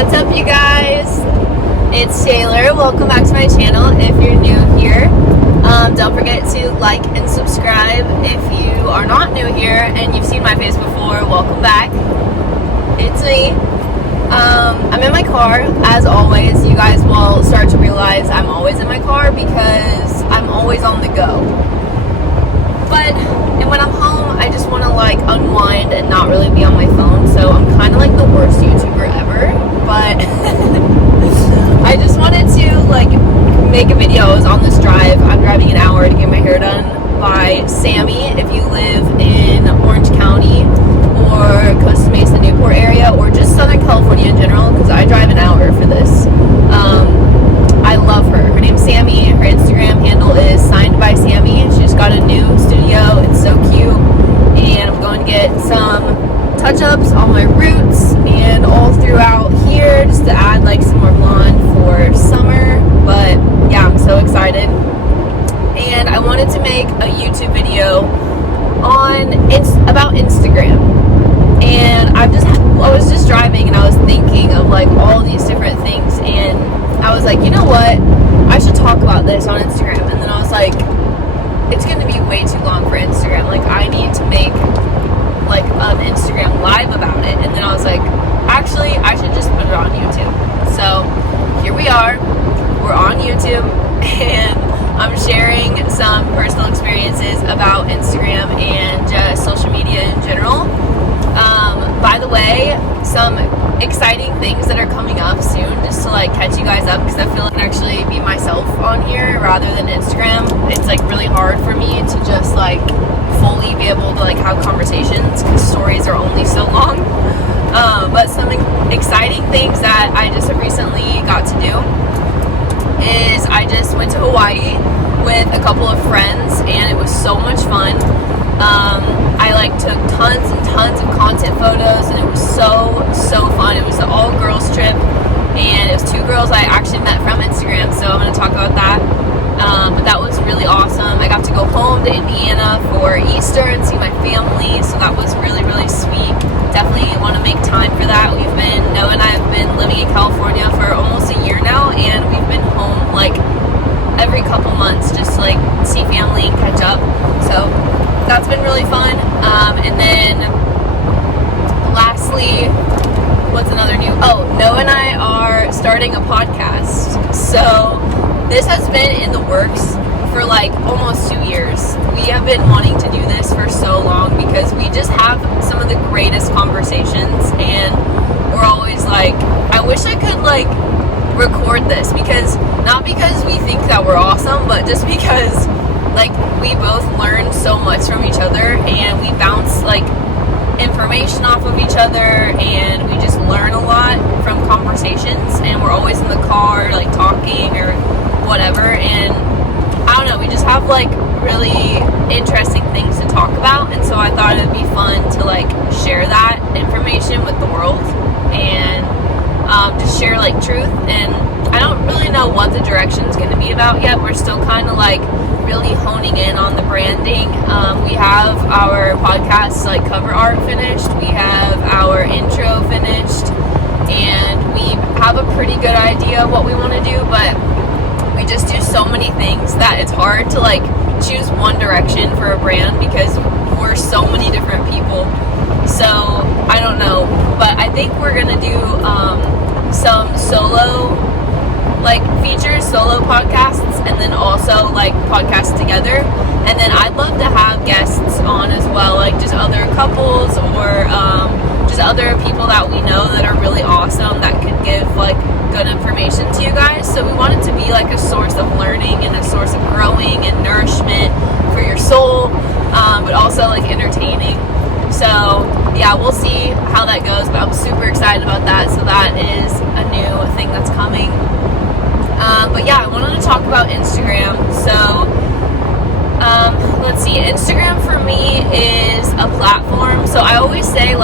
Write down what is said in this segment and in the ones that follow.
What's up, you guys? It's Taylor. Welcome back to my channel if you're new here. Don't forget to like and subscribe if you are not new here and you've seen my face before. Welcome back. It's me. I'm in my car, as always. You guys will start to realize I'm always in my car because I'm always on the go. And when I'm home, I just want to unwind and not really be on my phone. So I'm kind of like the worst YouTuber ever. But I just wanted to make a video. I was on this drive. I'm driving an hour to get my hair done by Sammy. If you live in Orange County or Costa Mesa, Newport area, or just Southern California in general, because I drive an hour for this. I love her. Her name's Sammy. Her Instagram handle is signed by Sammy. She just got a new studio. It's so cute. And I'm going to get some touch-ups on my roots and all throughout here just to add some more blonde for summer. But yeah, I'm so excited. And I wanted to make a YouTube video about Instagram. And I was just driving and I was thinking of all these different things, and I was like, you know what, I should talk about this on Instagram. And then I was like, it's going to be way too long for Instagram. I need to make an Instagram live about it. And then I was like, actually, I should just put it on YouTube. So here we are. We're on YouTube, and I'm sharing some personal experiences about Instagram and just social media in general. By the way, some exciting things that are coming up soon, just to catch you guys up, because I feel like I can actually be myself on here rather than Instagram. It's really hard for me to just fully be able to have conversations, because stories are only so long. But some exciting things that I just recently got to do is I just went to Hawaii with a couple of friends, and it was so much fun. I took tons and tons of content photos, and it was so fun. It was an all-girls trip, and it was two girls I actually met from Instagram, so I'm going to talk about that. But that was really awesome. I got to go home to Indiana for Easter and see my family, so that was really, really sweet. Definitely want to make time for that. Noah and I have been living in California for almost a year now, and we've been home every couple months just to see family and catch up. So that's been really fun. And then lastly, what's another new? Oh, Noah and I are starting a podcast. So this has been in the works for almost 2 years. We have been wanting to do this for so long because we just have some of the greatest conversations, and we're always I wish I could record this, not because we think that we're awesome, but just because we both learn so much from each other, and we bounce information off of each other, and we just learn a lot from conversations, and we're always in the car talking or whatever, and I don't know, we just have really interesting things to talk about. And so I thought it would be fun to share that information with the world, and just share truth. And I don't really know what the direction is going to be about yet. We're still kind of really honing in on the branding. We have our podcast cover art finished, we have our intro finished, and we have a pretty good idea of what we want to do, but we just do so many things that it's hard to choose one direction for a brand, because we're so many different people. So I don't know, but I think we're gonna do some solo features, solo podcasts, and then also podcasts together. And then I'd love to have guests on as well, just other couples, or just other people that we know that are really awesome that could give good information to you guys. So we want it to be a source of learning and a source of growing and nourishment for your soul, but also entertaining. So yeah, we'll see how that goes, but I'm super excited about that. So that is a new thing that's coming. But yeah, I wanted to talk about Instagram. So let's see, Instagram for me is a platform. So I always say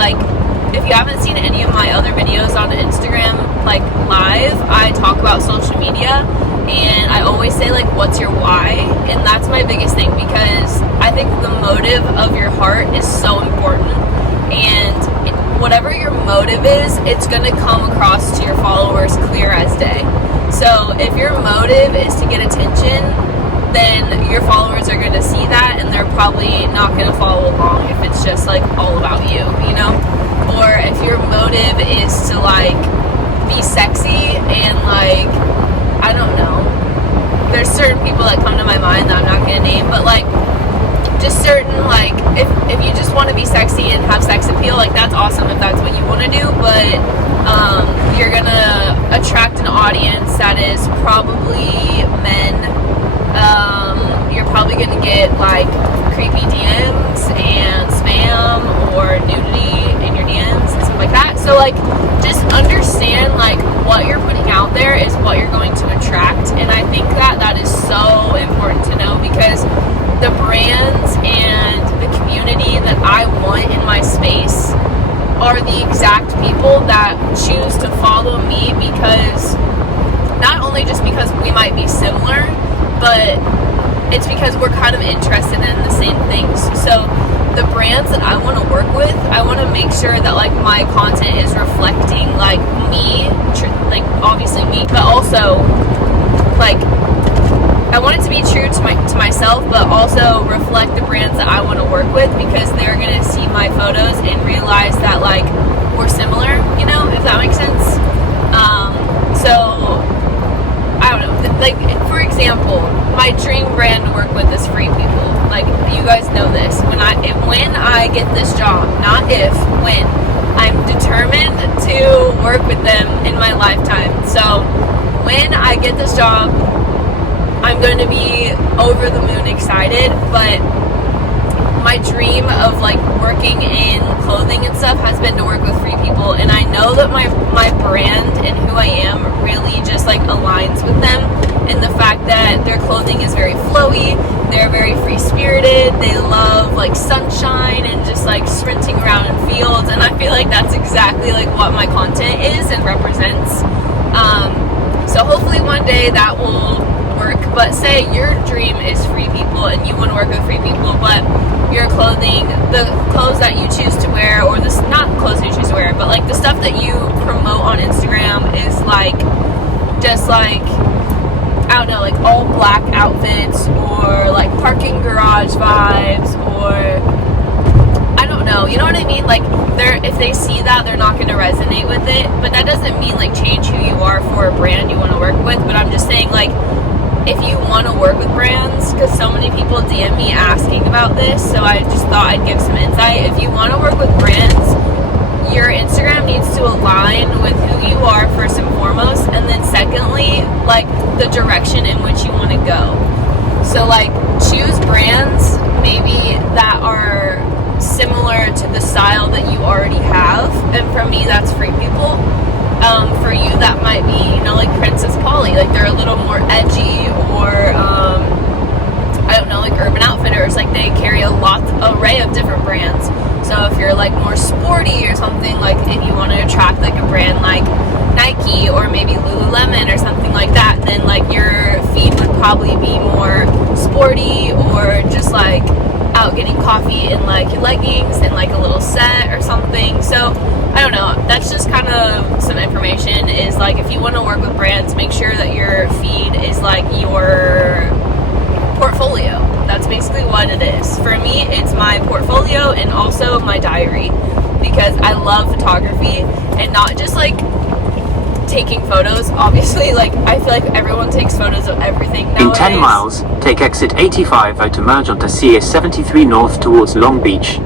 if you haven't seen any of my other videos on Instagram live, I talk about social media, and I always say what's your why? And that's my biggest thing, because I think the motive of your heart is so important. And whatever your motive is, it's going to come across to your followers clear as day. So if your motive is to get attention, then your followers are going to see that, and they're probably not going to follow along if it's just like all about you, you know? Or if your motive is to like be sexy and like, I don't know, there's certain people that come to my mind that I'm not going to name, but like just certain, like if you just want to be sexy and have sex appeal, like that's awesome if that's what you want to do, but you're going to attract an audience that is probably men. You're probably going to get like creepy DMs and spam or nudity in your DMs and stuff like that. So like just understand like what you're putting out there is what you're going to attract, and I think that is so important to know, because the brands and the community that I want in my space are the exact people that choose to follow me, because not only just because we might be similar, but it's because we're kind of interested in the same things. So the brands that I want to work with, I want to make sure that like my content is reflecting like me, like obviously me, but also like I want it to be true to myself, but also reflect the brands that I want to work with, because they're going to see my photos and realize that like we're similar, you know, if that makes sense. So I don't know, like for example, my dream brand to work with is Free People. Like you guys know this. When I get this job, not if, when, I'm determined to work with them in my lifetime. So when I get this job, I'm going to be over the moon excited, but my dream of like working in clothing and stuff has been to work with Free People, and I know that my brand and who I am really just like aligns with them, and the fact that their clothing is very flowy, they're very free spirited, they love like sunshine and just like sprinting around in fields, and I feel like that's exactly like what my content is and represents. So hopefully one day that will work. But say your dream is Free People and you want to work with Free People, but your clothing, the clothes that you choose to wear, or this, not clothes you choose to wear, but like the stuff that you promote on Instagram is like just like, I don't know, like all black outfits, or like parking garage vibes, or I don't know, you know what I mean? Like if they see that, they're not going to resonate with it, but that doesn't mean like change who you are for a brand you want to work with. But I'm just saying, like, if you want to work with brands, because so many people DM me asking about this, so I just thought I'd give some insight. If you want to work with brands, your Instagram needs to align with who you are first and foremost, and then secondly, like the direction in which you want to go. So like choose brands maybe that are similar to the style that you already have, and for me that's Free People. For you that might be, you know, like Princess Polly, like they're a little more edgy, or I don't know, like Urban Outfitters, like they carry array of different brands. So if you're like more sporty or something, like if you want to attract like a brand like Nike or maybe Lululemon or something like that, then like your feed would probably be more sporty, or just like out getting coffee in like your leggings and like a little set or something. So I don't know, that's just kind of some information, is like if you want to work with brands, make sure that your feed is like your portfolio. That's basically what it is. For me, it's my portfolio and also my diary, because I love photography, and not just like taking photos. Obviously, like I feel like everyone takes photos of everything nowadays. In 10 miles, take exit 85 out to merge onto CA 73 north towards Long Beach.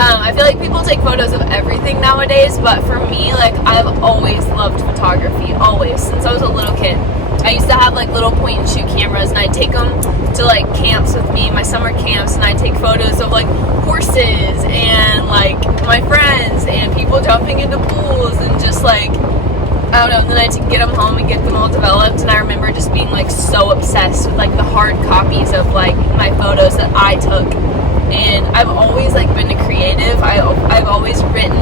I feel like people take photos of everything nowadays, but for me, like I've always loved photography, always, since I was a little kid. I used to have like little point and shoot cameras, and I'd take them to like camps with me, my summer camps, and I'd take photos of like horses and like my friends and people jumping into pools, and just like, I don't know, and then I'd get them home and get them all developed. And I remember just being like so obsessed with like the hard copies of like my photos that I took. And I've always like been a creative. I've always written,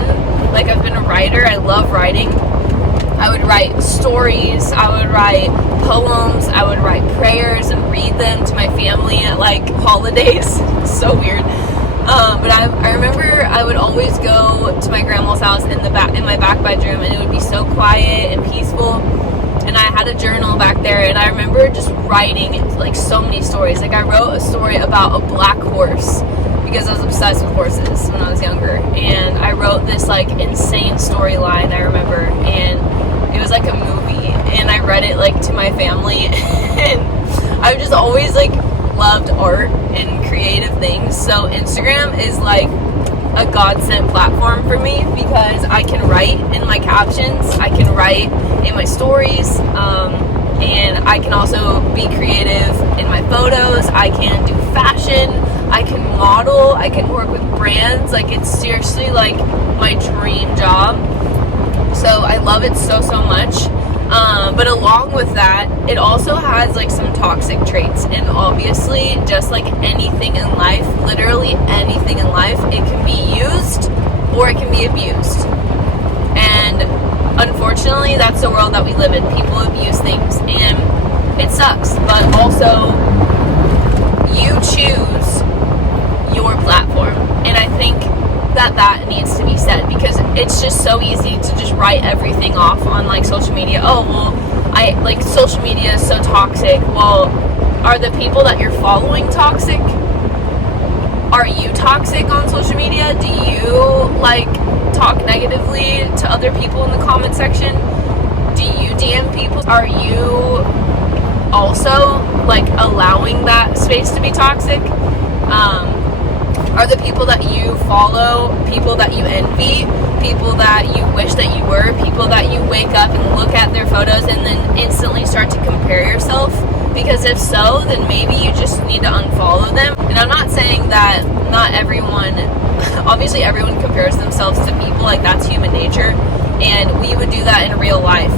like I've been a writer. I love writing. I would write stories, I would write poems, I would write prayers and read them to my family at like holidays. So weird. But I remember I would always go to my grandma's house in my back bedroom, and it would be so quiet and peaceful. And I had a journal back there, and I remember just writing like so many stories. Like I wrote a story about a black horse because I was obsessed with horses when I was younger, and I wrote this like insane storyline, I remember, and it was like a movie, and I read it like to my family. And I just always like loved art and creative things, so Instagram is like a godsend platform for me because I can write in my captions, I can write in my stories, and I can also be creative in my photos. I can do fashion, I can model, I can work with brands. Like it's seriously like my dream job, so I love it so much. But along with that, it also has like some toxic traits, and obviously just like anything in life, literally anything in life, it can be used or it can be abused. And unfortunately, that's the world that we live in. People abuse things and it sucks, but also you choose your platform, and I think that needs to be said, because it's just so easy to just write everything off on like social media. Oh, well, I like social media is so toxic. Well, are the people that you're following toxic? Are you toxic on social media? Do you like talk negatively to other people in the comment section? Do you DM people? Are you also like allowing that space to be toxic? Are the people that you follow people that you envy, people that you wish that you were, people that you wake up and look at their photos and then instantly start to compare yourself? Because if so, then maybe you just need to unfollow them. And I'm not saying that not everyone, obviously everyone compares themselves to people, like that's human nature, and we would do that in real life.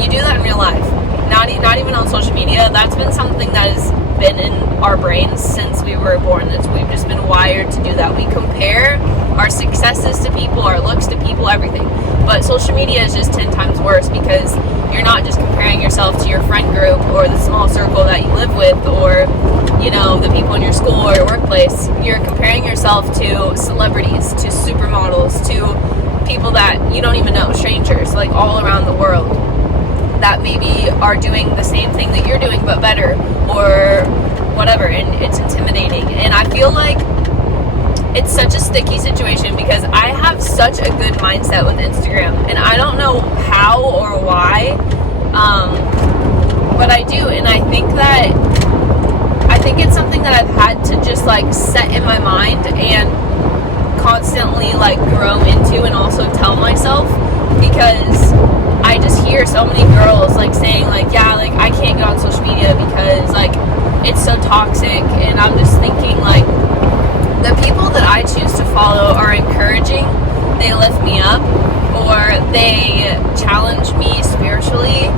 You do that in real life, not even on social media. That's been something that has been in our brains since we were born. We've just been wired to do that. We compare our successes to people, our looks to people, everything. But social media is just 10 times worse, because you're not just comparing yourself to your friend group or the small circle that you live with, or you know, the people in your school or your workplace. You're comparing yourself to celebrities, to supermodels, to people that you don't even know, strangers, like all around the world, that maybe are doing the same thing that you're doing but better, or whatever. And it's intimidating, and I feel like it's such a sticky situation because I have such a good mindset with Instagram, and I don't know how or why, but I do. And I think it's something that I've had to just like set in my mind and constantly like grow into, and also tell myself, because I just hear so many girls like saying like, yeah, like I can't get on social media because like it's so toxic. And I'm just thinking like, the people that I choose to follow are encouraging, they lift me up, or they challenge me spiritually,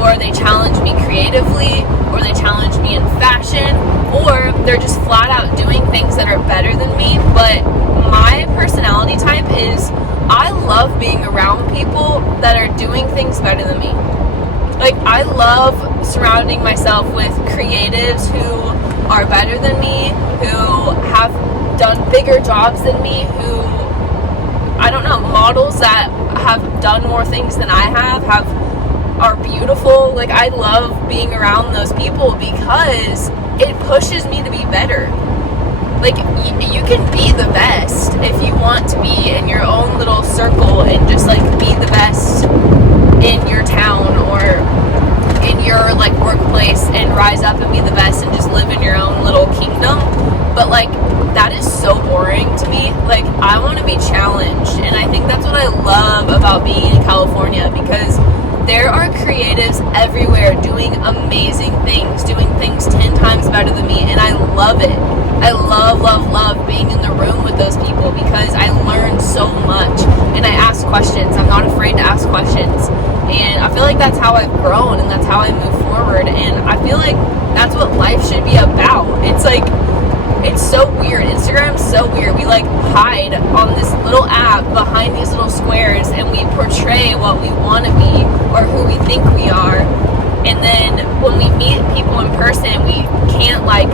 or they challenge me creatively, or they challenge me in fashion, or they're just flat out doing things that are better than me. But my personality type is, I love being around people that are doing things better than me. Like, I love surrounding myself with creatives who are better than me, who have done bigger jobs than me, who, I don't know, models that have done more things than I are beautiful. Like, I love being around those people because it pushes me to be better. Like, you can be the best if you want to be in your own little circle and just like be the best in your town or in your like workplace, and rise up and be the best and just live in your own little kingdom. But like, that is so boring to me. Like, I want to be challenged, and I think that's what I love about being in California, because there are creatives everywhere doing amazing things, doing things 10 times better than me, and I love it. I love being in the room with those people, because I learn so much, and I ask questions. I'm not afraid to ask questions, and I feel like that's how I've grown, and that's how I move forward, and I feel like that's what life should be about. It's like, it's so weird. Instagram's so weird. We like hide on this little app behind these little squares, and we portray what we want to be or who we think we are. And then when we meet people in person, we can't like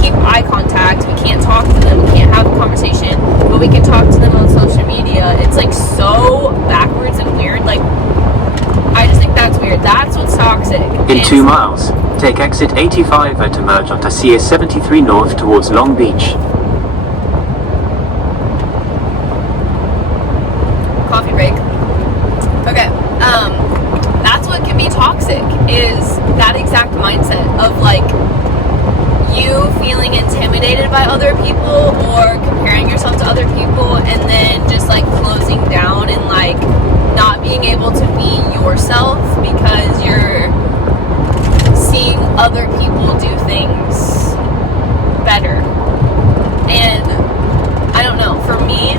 keep eye contact, we can't talk to them, we can't have a conversation, but we can talk to them on social media. It's like so backwards and weird. Like, I just think that's weird. That's what's toxic. In 2 miles, take exit 85 to merge onto CA 73 north towards Long Beach. Coffee break. Okay. That's what can be toxic, is that exact mindset of like you feeling intimidated by other people or comparing yourself to other people, and then just like closing down and like not being able to be yourself because you're seeing other people do things better. And I don't know, for me,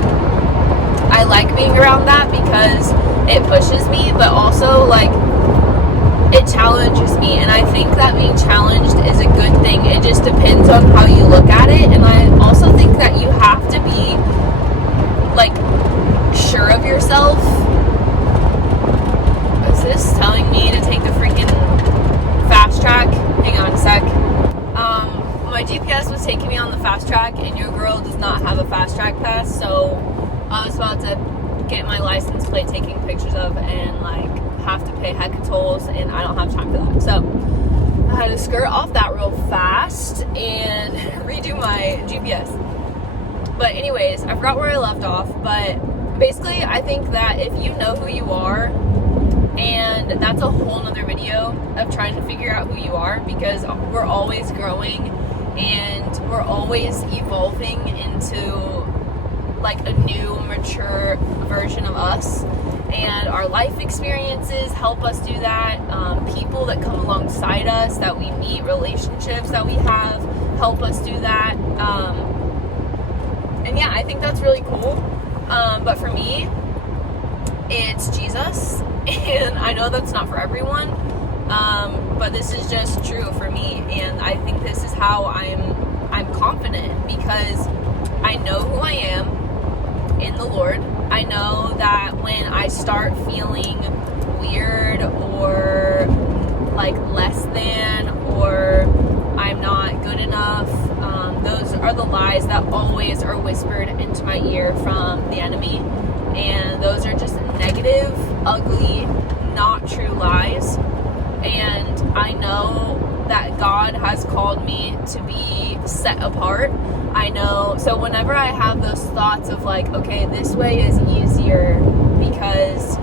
I like being around that because it pushes me, but also like it challenges me, and I think that being challenged is a good thing. It just depends on how you look at it. And I also think that you have to be like sure of yourself. Is this telling me to take the freaking fast track? Hang on a sec. My GPS was taking me on the fast track, and your girl does not have a fast track pass, so I was about to get my license plate taking pictures of and like have to pay heck of tolls, and I don't have time for that. So I had to skirt off that real fast and redo my GPS. But anyways, I forgot where I left off, but basically I think that if you know who you are, and that's a whole nother video of trying to figure out who you are, because we're always growing and we're always evolving into like a new, mature version of us, and our life experiences help us do that. People that come alongside us, that we meet, relationships that we have, help us do that. And yeah, I think that's really cool. But for me, it's Jesus, and I know that's not for everyone, but this is just true for me, and I think this is how I'm confident, because I know who I am in the Lord. I know that when I start feeling weird or like less than, or I'm not good enough, those are the lies that always are whispered into my ear from the enemy, and those are just negative, ugly, not true lies. And I know that God has called me to be set apart. I know, so whenever I have those thoughts of like, okay, this way is easier because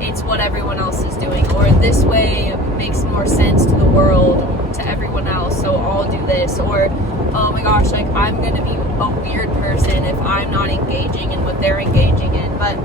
it's what everyone else is doing, or this way makes more sense to the world, to everyone else, so I'll do this, or oh my gosh, like I'm gonna be a weird person if I'm not engaging in what they're engaging in. But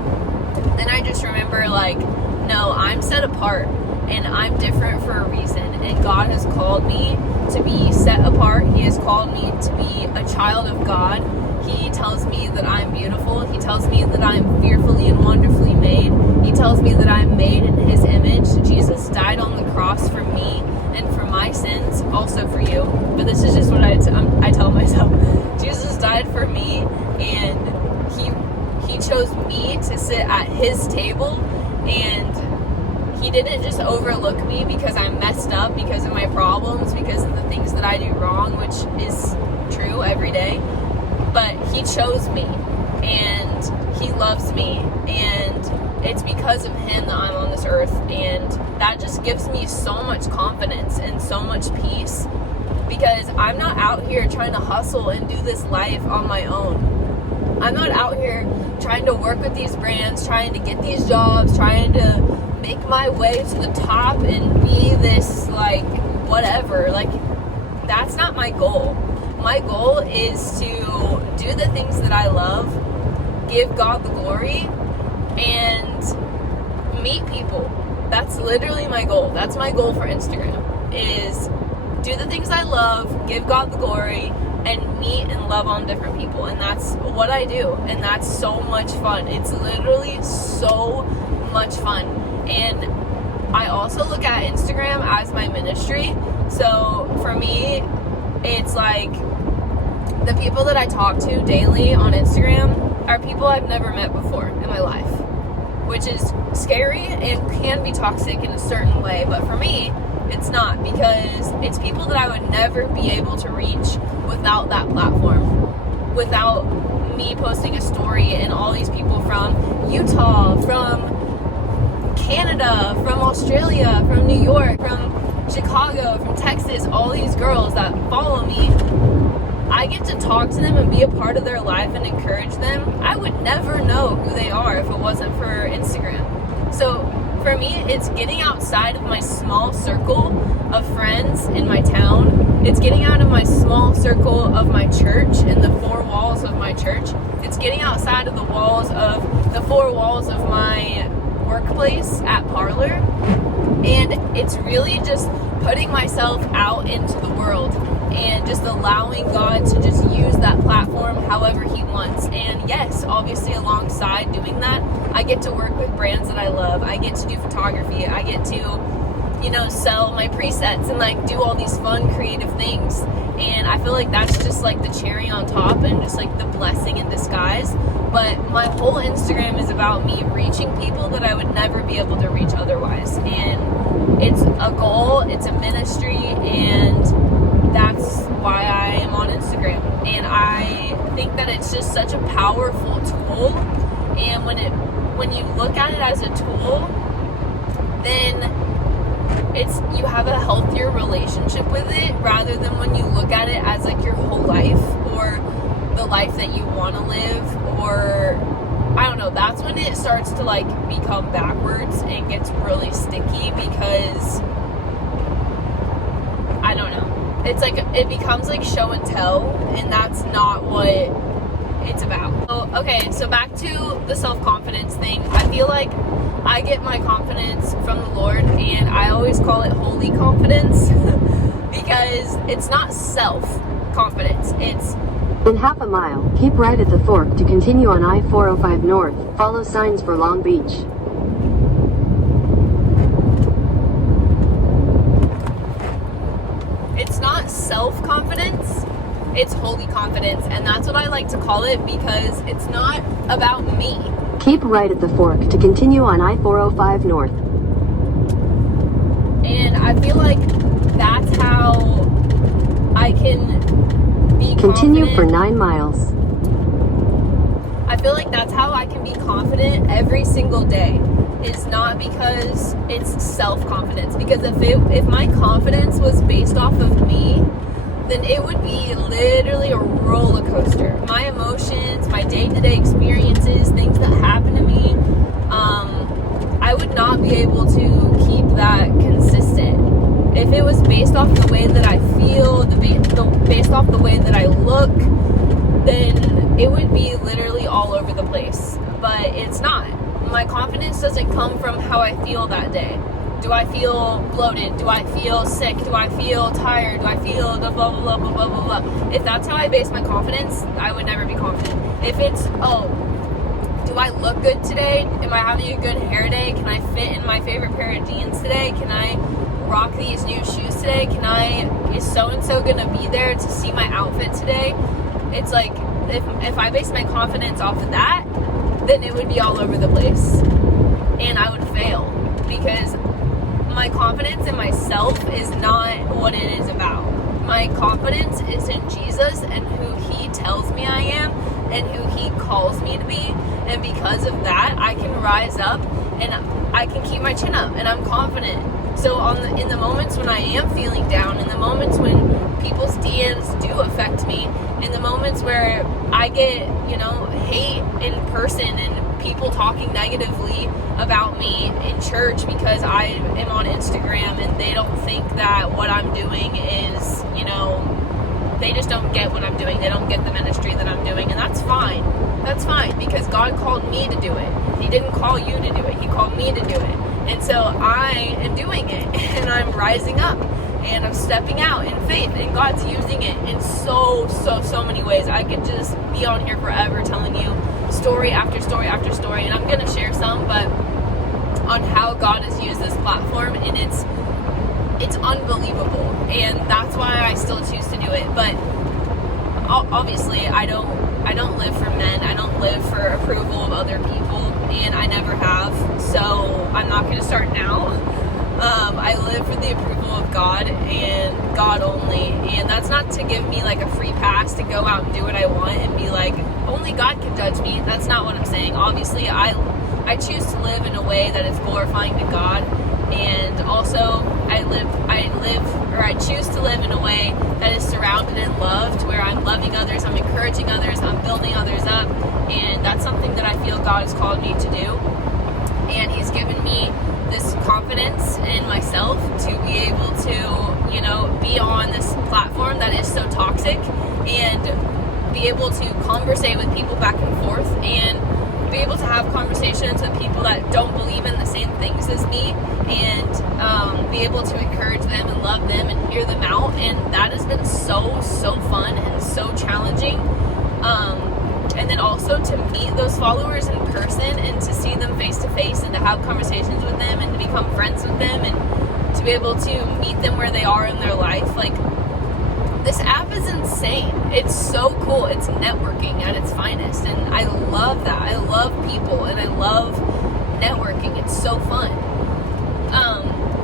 then I just remember, like, no, I'm set apart and I'm different for a reason, and God has called me to be set apart. He has called me to be a child of God. He tells me that I'm beautiful. He tells me that I'm fearfully and wonderfully made. He tells me that I'm made in His image. Jesus died on the cross for me and for my sins, also for you. But this is just what I tell myself. Jesus died for me, and He chose me to sit at His table, and He didn't just overlook me because I'm messed up, because of my problems, because of the things that I do wrong, which is true every day. But He chose me, and He loves me, and it's because of Him that I'm on this earth. And that just gives me so much confidence and so much peace, because I'm not out here trying to hustle and do this life on my own. I'm not out here trying to work with these brands, trying to get these jobs, trying to make my way to the top and be this, like, whatever. Like, that's not my goal. My goal is to do the things that I love, give God the glory, and meet people. That's literally my goal. That's my goal for Instagram, is do the things I love, give God the glory, and meet and love on different people. And that's what I do, and that's so much fun. It's literally so much fun. And I also look at Instagram as my ministry. So for me, it's like the people that I talk to daily on Instagram are people I've never met before in my life, which is scary and can be toxic in a certain way. But for me, it's not, because it's people that I would never be able to reach without that platform, without me posting a story and all these people from Utah, from Canada, from Australia, from New York, from Chicago, from Texas, all these girls that follow me. I get to talk to them and be a part of their life and encourage them. I would never know who they are if it wasn't for Instagram. So for me, it's getting outside of my small circle of friends in my town. It's getting out of my small circle of my church and the four walls of my church. It's getting outside of the four walls of my workplace at Parlor. And it's really just putting myself out into the world and just allowing God to just use that platform however He wants. And yes, obviously alongside doing that, I get to work with brands that I love. I get to do photography. I get to, sell my presets and like do all these fun creative things. And I feel like that's just like the cherry on top and just like the blessing in disguise. But my whole Instagram is about me reaching people that I would never be able to reach otherwise. And it's a goal, it's a ministry, and that's why I am on Instagram. And I think that it's just such a powerful tool. And when you look at it as a tool, then you have a healthier relationship with it, rather than when you look at it as like your whole life or the life that you want to live, or I don't know. That's when it starts to like become backwards and gets really sticky, because I don't know. It's like it becomes like show and tell, and that's not what it's about. So back to the self-confidence thing. I feel like I get my confidence from the Lord, and I always call it holy confidence because it's not self-confidence. It's in half a mile, keep right at the fork to continue on I-405 north. Follow signs for Long Beach. It's not self-confidence, it's holy confidence, and that's what I like to call it, because it's not about me. Keep right at the fork to continue on I-405 north. And I feel like that's how I can be Continue confident. for 9 miles. I feel like that's how I can be confident every single day. Is not because it's self-confidence. Because if my confidence was based off of me, then it would be literally a roller coaster. My emotions, my day-to-day experiences, things that happen to me, I would not be able to keep that consistent. If it was based off the way that I feel, based off the way that I look, then it would be literally all over the place. But it's not. My confidence doesn't come from how I feel that day. Do I feel bloated? Do I feel sick? Do I feel tired? Do I feel the blah, blah, blah, blah, blah, blah? If that's how I base my confidence, I would never be confident. If it's, do I look good today? Am I having a good hair day? Can I fit in my favorite pair of jeans today? Can I rock these new shoes today? Is so-and-so gonna be there to see my outfit today? It's like, if I base my confidence off of that, then it would be all over the place. And I would fail. Because my confidence in myself is not what it is about. My confidence is in Jesus and who He tells me I am and who He calls me to be. And because of that, I can rise up and I can keep my chin up and I'm confident. So in the moments when I am feeling down, in the moments when people's DMs do affect me, in the moments where I get, hate in person and people talking negatively about me in church because I am on Instagram and they don't think that what I'm doing is, they just don't get what I'm doing. They don't get the ministry that I'm doing, and that's fine. That's fine, because God called me to do it. He didn't call you to do it. He called me to do it. And so I am doing it, and I'm rising up, and I'm stepping out in faith, and God's using it in so many ways. I could just be on here forever telling you story after story after story, and I'm going to share some, but on how God has used this platform, and it's unbelievable, and that's why I still choose to do it. But obviously I don't live for men. I don't live for approval of other people, and I never have, so I'm not going to start now. I live for the approval of God and God only, and that's not to give me like a free pass to go out and do what I want and be like, only God can judge me. That's not what I'm saying. Obviously, I choose to live in a way that is glorifying to God, and also I choose to live in a way that is surrounded in love, to where I'm loving others, I'm encouraging others, I'm building others up, and that's something that I feel God has called me to do. And He's given me this confidence in myself to be able to, you know, be on this platform that is so toxic and be able to conversate with people back and forth and be able to have conversations with people that don't believe in the same things as me, and be able to encourage them and love them and hear them out. And that has been so fun and so challenging. And then also to meet those followers in person and to see them face to face and to have conversations with them and to become friends with them and to be able to meet them where they are in their life. Like, this app is insane. It's so cool. It's networking at its finest, and I love that. I love people and I love networking. It's so fun.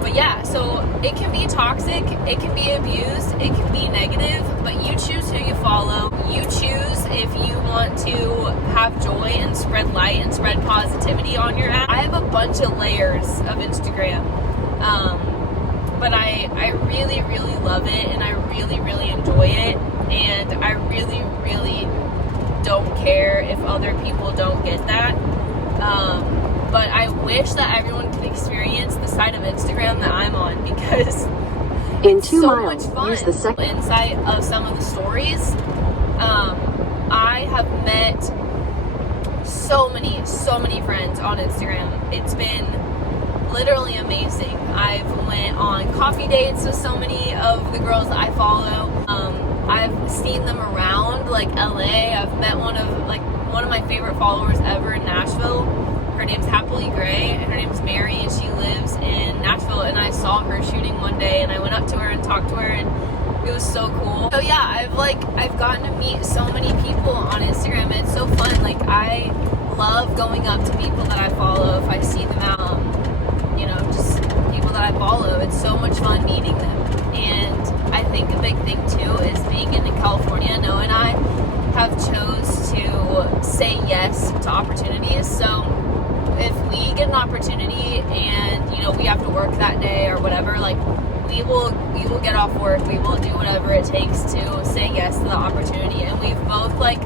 But yeah, so it can be toxic, it can be abused, it can be negative, but you choose who you follow. You choose if you want to have joy and spread light and spread positivity on your app. I have a bunch of layers of Instagram, but I really love it, and I really enjoy it, and I really don't care if other people don't get that. But I wish that everyone could experience the side of Instagram that I'm on, because In it's 2 so miles, much fun. use the second. Insight of some of the stories. I have met so many friends on Instagram. It's been literally amazing. I've went on coffee dates with so many of the girls that I follow. I've seen them around like LA. I've met one of my favorite followers ever in Nashville. Her name's Happily Gray, and her name's Mary, and she lives in Nashville. And I saw her shooting one day, and I went up to her and talked to her, and it was so cool. So yeah, I've gotten to meet so many people on Instagram, and it's so fun. Like, I love going up to people that I follow if I see them out. You know, just people that I follow. It's so much fun meeting them. And I think a big thing too is being in California. Noah and I have chose to say yes to opportunities. So if we get an opportunity and, you know, we have to work that day or whatever, like, we will get off work, we will do whatever it takes to say yes to the opportunity. And we've both like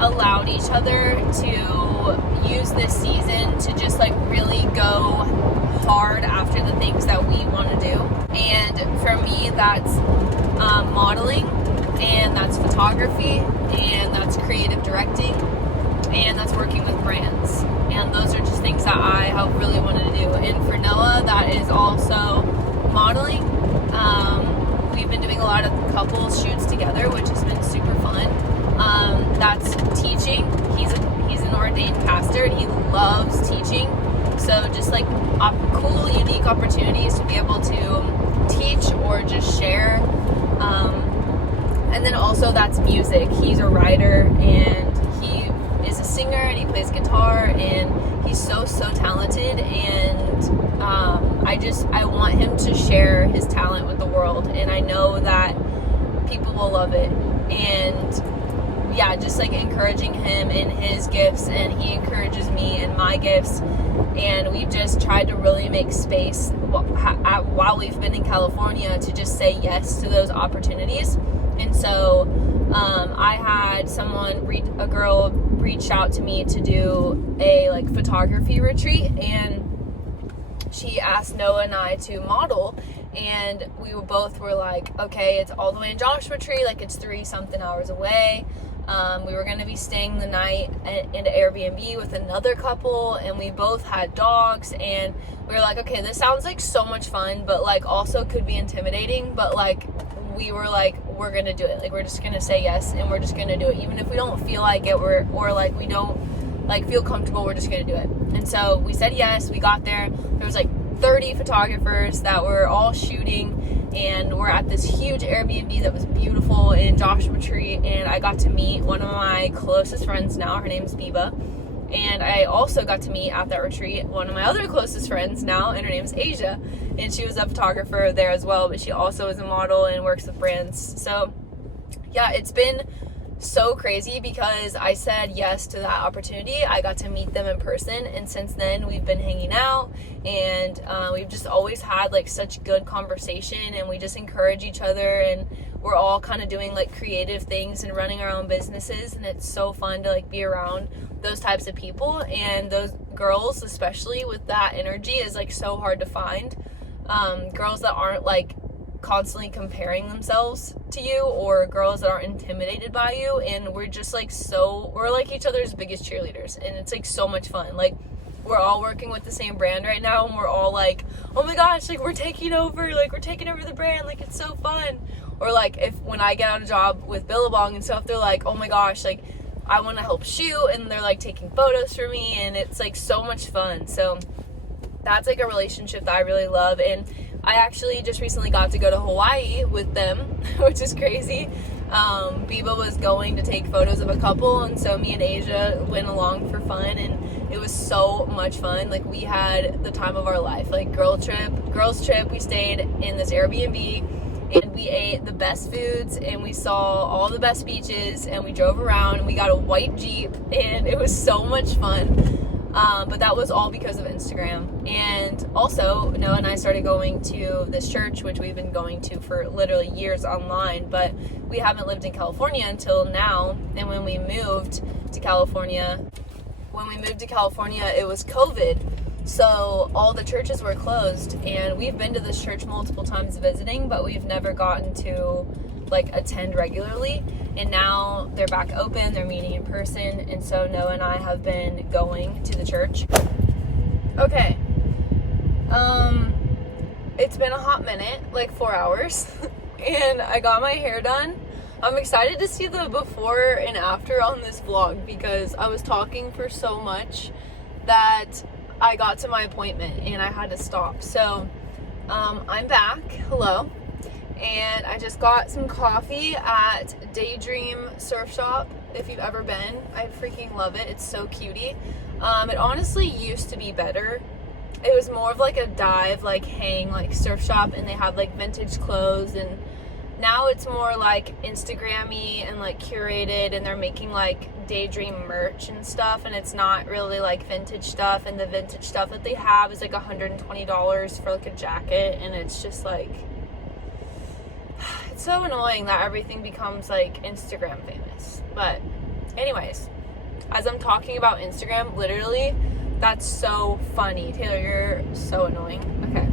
allowed each other to use this season to just like really go hard after the things that we want to do. And for me, that's modeling, and that's photography, and that's creative directing, and that's working with brands. And those are just things that I have really wanted to do. And for Noah, that is also modeling. We've been doing a lot of couples shoots together, which has been super fun. That's teaching. He's an ordained pastor, and he loves teaching. So just like cool, unique opportunities to be able to teach or just share. And then also that's music. He's a writer, and he is a singer, and he plays guitar, and he's so talented. And I want him to share his talent with the world, and I know that people will love it. And yeah, just like encouraging him in his gifts, and he encourages me in my gifts. And we've just tried to really make space while we've been in California to just say yes to those opportunities. And so I had a girl reach out to me to do a like photography retreat, and she asked Noah and I to model, and we were like, okay, it's all the way in Joshua Tree, like it's 3-something hours away. We were going to be staying the night in an Airbnb with another couple, and we both had dogs, and we were like, okay, this sounds like so much fun, but like also could be intimidating. But like, we were like, we're going to do it. Like, we're just going to say yes, and we're just going to do it. Even if we don't feel like it, or like we don't like feel comfortable, we're just going to do it. And so we said yes. We got there. There was like 30 photographers that were all shooting, and we're at this huge Airbnb that was beautiful in Joshua Tree. And I got to meet one of my closest friends now. Her name's Biba, And I also got to meet at that retreat one of my other closest friends now, and her name's Asia, and she was a photographer there as well, but she also is a model and works with brands. So yeah, it's been so crazy because I said yes to that opportunity. I got to meet them in person, and since then we've been hanging out, and we've just always had like such good conversation, and we just encourage each other, and we're all kind of doing like creative things and running our own businesses, and it's so fun to like be around those types of people. And those girls, especially with that energy, is like so hard to find. Girls that aren't like constantly comparing themselves to you, or girls that aren't intimidated by you, and we're just like we're like each other's biggest cheerleaders, and it's like so much fun. Like, we're all working with the same brand right now, and we're all like, oh my gosh, like we're taking over the brand, like it's so fun. Or like when I get on a job with Billabong and stuff, they're like, oh my gosh, like I want to help shoot, and they're like taking photos for me, and it's like so much fun. So that's like a relationship that I really love. And I actually just recently got to go to Hawaii with them, which is crazy. Biba was going to take photos of a couple, and so me and Asia went along for fun, and it was so much fun. Like, we had the time of our life. Like, girls trip, we stayed in this Airbnb, and we ate the best foods, and we saw all the best beaches, and we drove around, and we got a white Jeep, and it was so much fun. But that was all because of Instagram. And also, Noah and I started going to this church, which we've been going to for literally years online, but we haven't lived in California until now. And when we moved to California, it was COVID. So all the churches were closed, and we've been to this church multiple times visiting, but we've never gotten to like attend regularly. And now they're back open, they're meeting in person, and so Noah and I have been going to the church. Okay, it's been a hot minute, like 4 hours, and I got my hair done. I'm excited to see the before and after on this vlog, because I was talking for so much that I got to my appointment and I had to stop. So I'm back, hello. And I just got some coffee at Daydream Surf Shop. If you've ever been, I freaking love it. It's so cutie. It honestly used to be better. It was more of like a dive, like hang, like surf shop, and they had like vintage clothes, and now it's more like Instagram-y and like curated, and they're making like Daydream merch and stuff, and it's not really like vintage stuff. And the vintage stuff that they have is like $120 for like a jacket, and it's just like, it's so annoying that everything becomes like Instagram famous. But anyways, as I'm talking about Instagram, literally, that's so funny. Taylor, you're so annoying. Okay.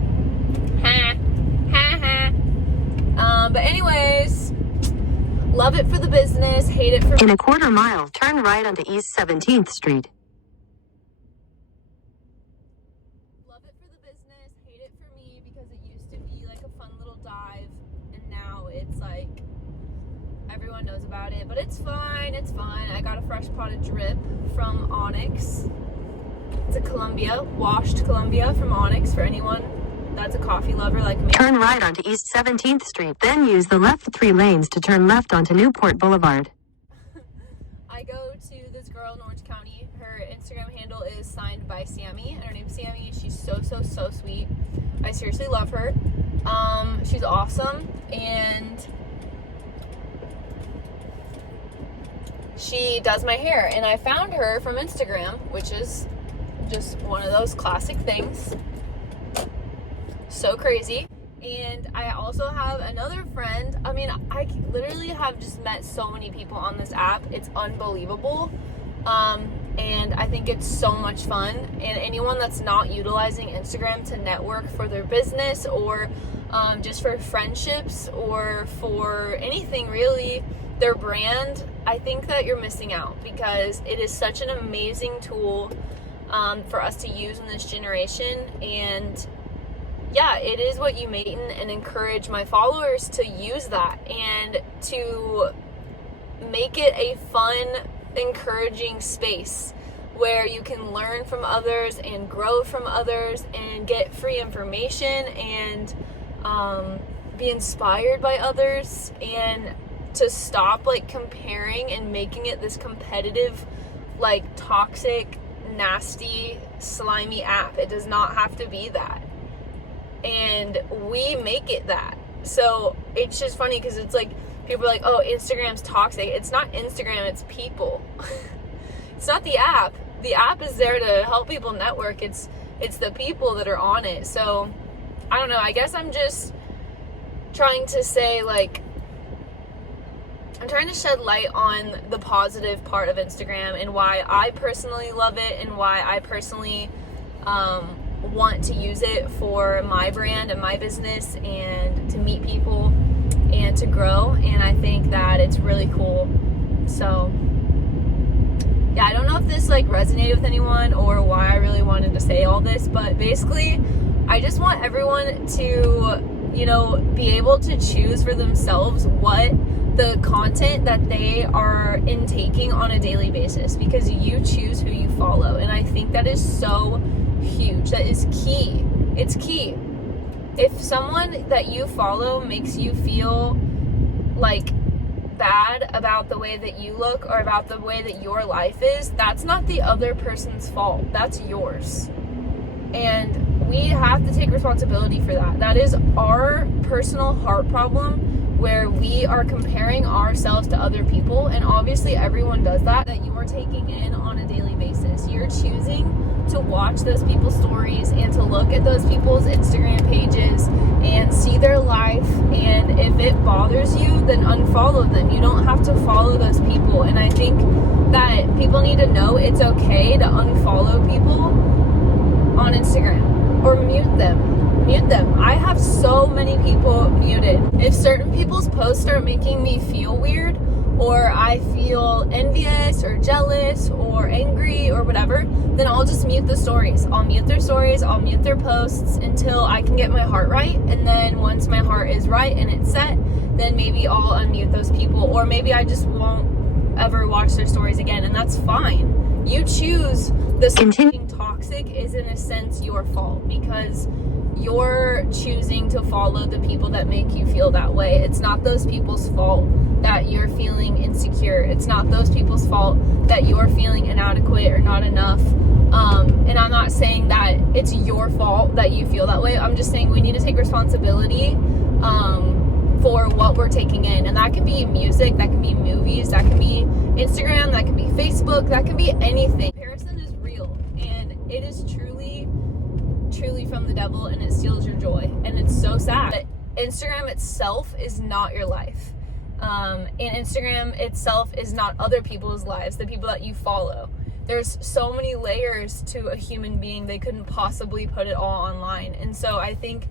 But anyways, love it for the business, hate it for... In a quarter mile, turn right onto East 17th Street. Love it for the business, hate it for me, because it used to be like a fun little dive, and now it's like everyone knows about it. But it's fine, it's fine. I got a fresh pot of drip from Onyx. It's a Columbia, washed Columbia from Onyx, for anyone that's a coffee lover like me. Turn right onto East 17th Street, then use the left 3 lanes to turn left onto Newport Boulevard. I go to this girl in Orange County. Her Instagram handle is signed by Sammy, and her name's Sammy. She's so sweet. I seriously love her. She's awesome, and she does my hair, and I found her from Instagram, which is just one of those classic things. So crazy. And I also have another friend. I mean, I literally have just met so many people on this app. It's unbelievable. And I think it's so much fun. And anyone that's not utilizing Instagram to network for their business, or just for friendships, or for anything really, their brand, I think that you're missing out, because it is such an amazing tool for us to use in this generation. And yeah, it is what you make, and encourage my followers to use that and to make it a fun, encouraging space where you can learn from others and grow from others and get free information and be inspired by others, and to stop like comparing and making it this competitive, like toxic nasty, slimy app. It does not have to be that. And we make it that. So it's just funny because it's like, people are like, oh, Instagram's toxic. It's not Instagram, it's people. It's not the app. The app is there to help people network. It's the people that are on it. So, I don't know. I guess I'm just trying to say, like, I'm trying to shed light on the positive part of Instagram and why I personally love it and why I personally want to use it for my brand and my business and to meet people and to grow. And I think that it's really cool. So yeah, I don't know if this like resonated with anyone or why I really wanted to say all this, but basically I just want everyone to, you know, be able to choose for themselves what the content that they are intaking on a daily basis, because you choose who you follow. And I think that is so huge. That is key. It's key. If someone that you follow makes you feel like bad about the way that you look or about the way that your life is, that's not the other person's fault. That's yours. And we have to take responsibility for that. That is our personal heart problem, where we are comparing ourselves to other people, and obviously everyone does that you are taking in on a daily basis. You're choosing to watch those people's stories and to look at those people's Instagram pages and see their life, and if it bothers you, then unfollow them. You don't have to follow those people. And I think that people need to know it's okay to unfollow people on Instagram or mute them. I have so many people muted. If certain people's posts start making me feel weird, or I feel envious or jealous or angry or whatever, then I'll just mute the stories. I'll mute their stories, I'll mute their posts until I can get my heart right. And then once my heart is right and it's set, then maybe I'll unmute those people, or maybe I just won't ever watch their stories again, and that's fine. You choose. This being toxic is in a sense your fault, because you're choosing to follow the people that make you feel that way. It's not those people's fault that you're feeling insecure. It's not those people's fault that you're feeling inadequate or not enough. And I'm not saying that it's your fault that you feel that way. I'm just saying we need to take responsibility for what we're taking in. And that can be music, that can be movies, that can be Instagram, that can be Facebook, that can be anything. Comparison is real, and it is truly from the devil, and it steals your joy. And it's so sad. But Instagram itself is not your life. And Instagram itself is not other people's lives, the people that you follow. There's so many layers to a human being, they couldn't possibly put it all online. And so I think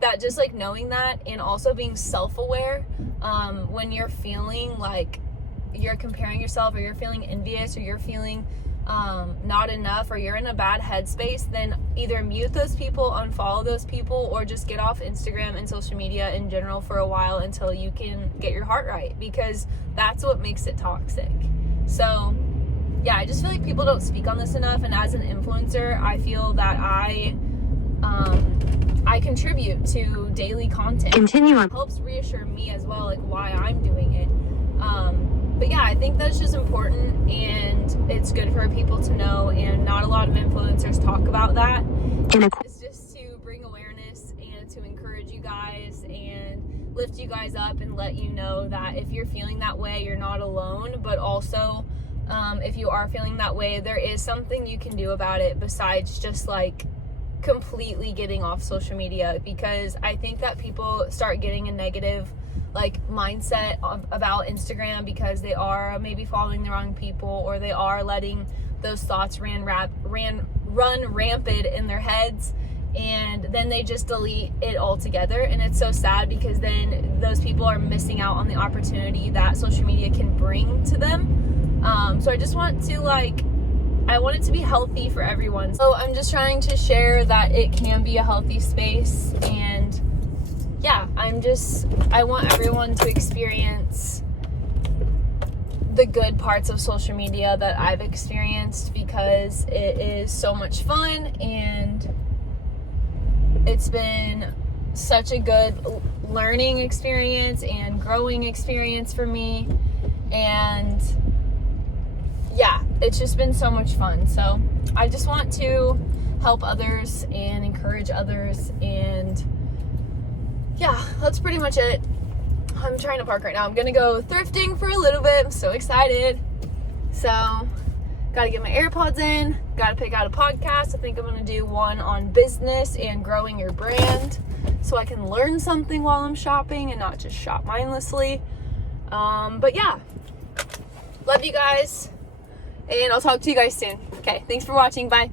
that just like knowing that, and also being self-aware, when you're feeling like you're comparing yourself, or you're feeling envious, or you're feeling not enough, or you're in a bad headspace, then either mute those people, unfollow those people, or just get off Instagram and social media in general for a while until you can get your heart right, because that's what makes it toxic. So yeah, I just feel like people don't speak on this enough, and as an influencer, I feel that I contribute to daily content. Continue on. It helps reassure me as well, like why I'm doing it. But yeah, I think that's just important, and it's good for people to know, and not a lot of influencers talk about that. It's just to bring awareness and to encourage you guys and lift you guys up and let you know that if you're feeling that way, you're not alone. But also, if you are feeling that way, there is something you can do about it besides just like completely getting off social media, because I think that people start getting a negative like mindset about Instagram because they are maybe following the wrong people, or they are letting those thoughts run rampant in their heads, and then they just delete it altogether. And it's so sad, because then those people are missing out on the opportunity that social media can bring to them. So I just want to I want it to be healthy for everyone. So I'm just trying to share that it can be a healthy space, and yeah, I want everyone to experience the good parts of social media that I've experienced, because it is so much fun, and it's been such a good learning experience and growing experience for me. And yeah, it's just been so much fun. So I just want to help others and encourage others, and yeah, that's pretty much it. I'm trying to park right now. I'm gonna go thrifting for a little bit. I'm so excited. So gotta get my AirPods in, gotta pick out a podcast. I think I'm gonna do one on business and growing your brand, so I can learn something while I'm shopping and not just shop mindlessly. But yeah, love you guys, and I'll talk to you guys soon. Okay, thanks for watching. Bye.